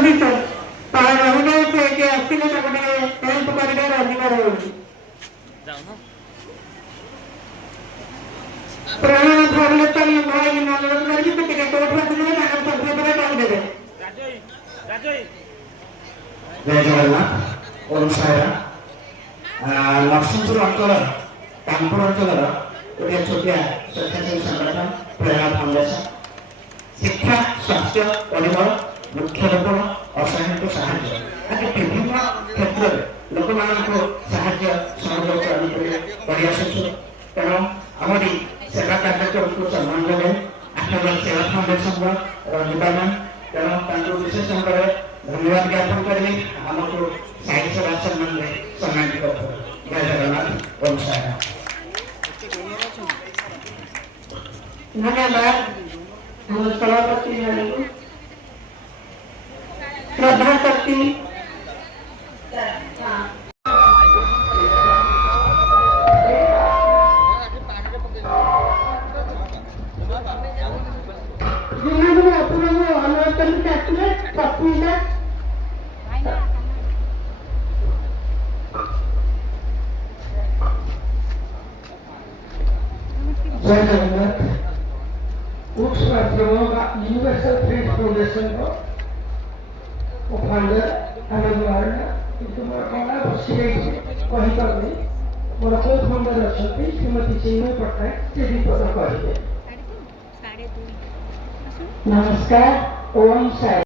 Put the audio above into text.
Service रही से आसने हेल्प कर अधिकार होगी प्रणाम भाई अनुरोध करके कोर्ट जय जगन्नाथ ओम साईरा नरसिंहपुर अंचल कानपुर अंचल गोटे छोटिया स्वेच्छासेवी संगठन प्रेरणा फाउंडेशन शिक्षा स्वास्थ्य परिमल वृक्षरोपण असहायक साहाय्य आदि विभिन्न क्षेत्र में लोक मानक साहाय्य सहयोग करसु तेणु आमरी सेवा कार्यक्रम को सम्मान देवे आठगढ़ सेवा फाउंडेशन रंजिता मैम तेणु विशेष भाव में धन्यवाद ज्ञापन करेंगे आमको साहित्य सेवा सम्मान में सम्मानित कर जय जगन्नाथ ओम साईरा धन्यवाद हम सभापति श्रद्धा शक्ति अनुरोध करके जय जगन्नाथ उस माध्यमों का यूनिवर्सल फ्रीड फाउंडेशन को फाउंडर आनंद नारायण किंतु मैं कला बसी कही पारे मोर को फाउंडर अच्छा श्रीमती चिन्मय पट्टनायक से विपद कहे नमस्कार ओम साई।